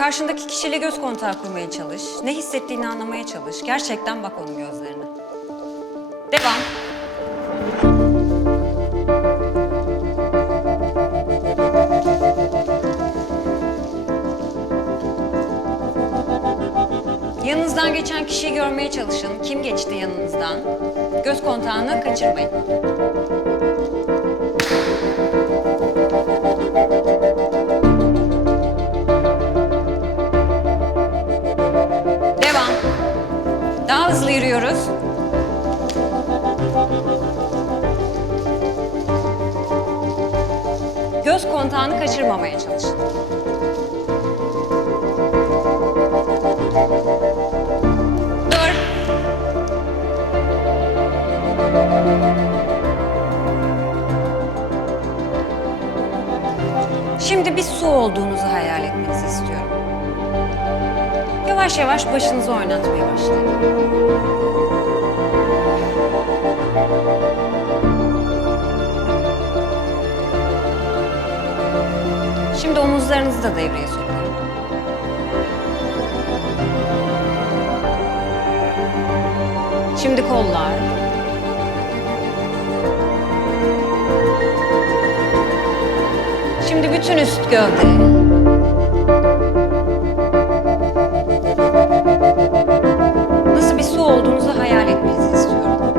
Karşındaki kişiyle göz kontağı kurmaya çalış. Ne hissettiğini anlamaya çalış. Gerçekten bak onun gözlerine. Devam. Yanınızdan geçen kişiyi görmeye çalışın. Kim geçti yanınızdan? Göz kontağını kaçırmayın. Devam. Daha hızlı yürüyoruz. Göz kontağını kaçırmamaya çalışın. Dur. Şimdi bir su olduğunuzu hayal etmenizi istiyorum. Yavaş yavaş başınızı oynatmaya başlayın. Şimdi omuzlarınızı da devreye sokun. Şimdi kollar. Şimdi bütün üst gövde. Nasıl bir su olduğunuzu hayal etmenizi istiyorum.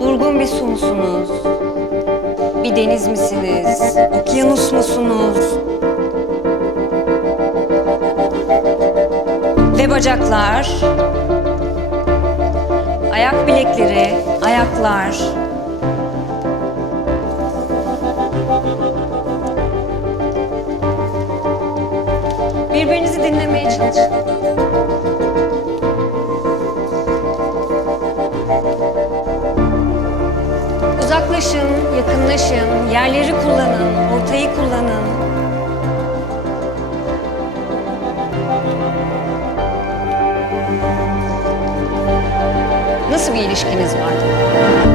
Durgun bir su musunuz? Bir deniz misiniz? Okyanus musunuz? Ve bacaklar, ayak bilekleri, ayaklar. Birbirinizi dinlemeye çalışın. Uzaklaşın, yakınlaşın, yerleri kullanın, ortayı kullanın. Nasıl bir ilişkiniz var?